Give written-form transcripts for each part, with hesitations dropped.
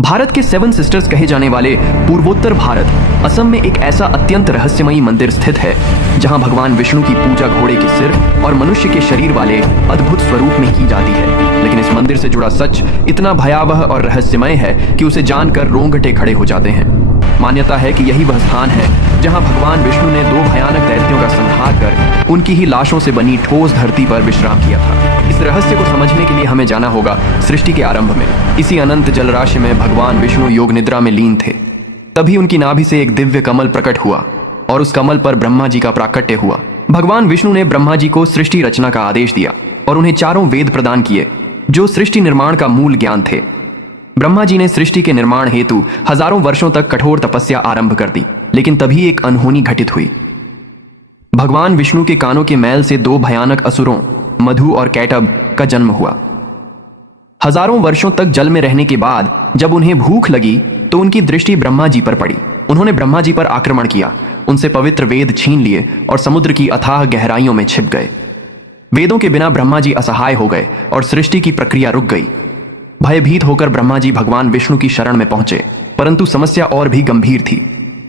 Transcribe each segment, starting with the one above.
भारत के seven sisters कहे जाने वाले पूर्वोत्तर भारत असम में एक ऐसा अत्यंत रहस्यमयी मंदिर स्थित है जहां भगवान विष्णु की पूजा घोड़े के सिर और मनुष्य के शरीर वाले अद्भुत स्वरूप में की जाती है। लेकिन इस मंदिर से जुड़ा सच इतना भयावह और रहस्यमय है कि उसे जानकर रोंगटे खड़े हो जाते हैं। मान्यता है कि यही वह स्थान है जहां भगवान विष्णु ने दो भयानक दैत्यों का संहार कर उनकी ही लाशों से बनी ठोस धरती पर विश्राम किया था। इस रहस्य को समझने के लिए हमें जाना होगा सृष्टि के आरंभ में। इसी अनंत जलराशि में भगवान विष्णु योग निद्रा में लीन थे। तभी उनकी नाभि से एक दिव्य कमल प्रकट हुआ और उस कमल पर ब्रह्मा जी का प्राकट्य हुआ। भगवान विष्णु ने ब्रह्मा जी को सृष्टि रचना का आदेश दिया और उन्हें चारों वेद प्रदान किए जो सृष्टि निर्माण का मूल ज्ञान थे। ब्रह्मा जी ने सृष्टि के निर्माण हेतु हजारों वर्षों तक कठोर तपस्या आरंभ कर दी, लेकिन तभी एक अनहोनी घटित हुई। भगवान विष्णु के कानों के मैल से दो भयानक असुरों मधु और कैटभ का जन्म हुआ। हजारों वर्षों तक जल में रहने के बाद जब उन्हें भूख लगी तो उनकी दृष्टि ब्रह्मा जी पर पड़ी। उन्होंने ब्रह्मा जी पर आक्रमण किया, उनसे पवित्र वेद छीन लिए और समुद्र की अथाह गहराइयों में छिप गए। वेदों के बिना ब्रह्मा जी असहाय हो गए और सृष्टि की प्रक्रिया रुक गई। भयभीत होकर ब्रह्मा जी भगवान विष्णु की शरण में पहुंचे, परंतु समस्या और भी गंभीर थी।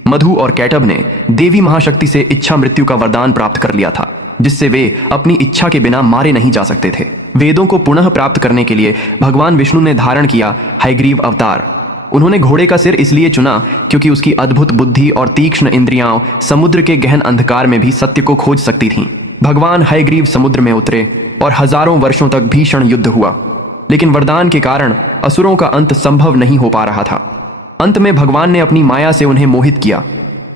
मधु और कैटभ ने देवी महाशक्ति से इच्छा मृत्यु का वरदान प्राप्त कर लिया था, जिससे वे अपनी इच्छा के बिना मारे नहीं जा सकते थे। वेदों को पुनः प्राप्त करने के लिए भगवान विष्णु ने धारण किया हयग्रीव अवतार। उन्होंने घोड़े का सिर इसलिए चुना क्योंकि उसकी अद्भुत बुद्धि और तीक्ष्ण इंद्रियां समुद्र के गहन अंधकार में भी सत्य को खोज सकती थीं। भगवान हयग्रीव समुद्र में उतरे और हजारों वर्षों तक भीषण युद्ध हुआ, लेकिन वरदान के कारण असुरों का अंत संभव नहीं हो पा रहा था। अंत में भगवान ने अपनी माया से उन्हें मोहित किया।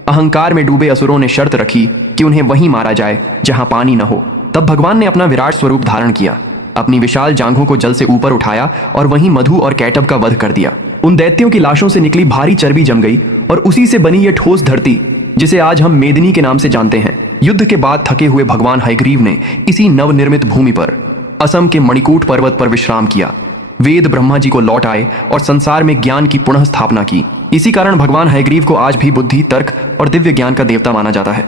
अहंकार में डूबे असुरों ने शर्त रखी कि उन्हें वहीं मारा जाए जहां पानी न हो। तब भगवान ने अपना विराट स्वरूप धारण किया, अपनी विशाल जांघों को जल से ऊपर उठाया और वहीं मधु और कैटभ का वध कर दिया। उन दैत्यों की लाशों से निकली भारी चर्बी जम गई और उसी से बनी यह ठोस धरती जिसे आज हम मेदिनी के नाम से जानते हैं। युद्ध के बाद थके हुए भगवान हयग्रीव ने इसी नवनिर्मित भूमि पर असम के मणिकूट पर्वत पर विश्राम किया। वेद ब्रह्मा जी को लौट आए और संसार में ज्ञान की पुनः स्थापना की। इसी कारण भगवान हयग्रीव को आज भी बुद्धि, तर्क और दिव्य ज्ञान का देवता माना जाता है।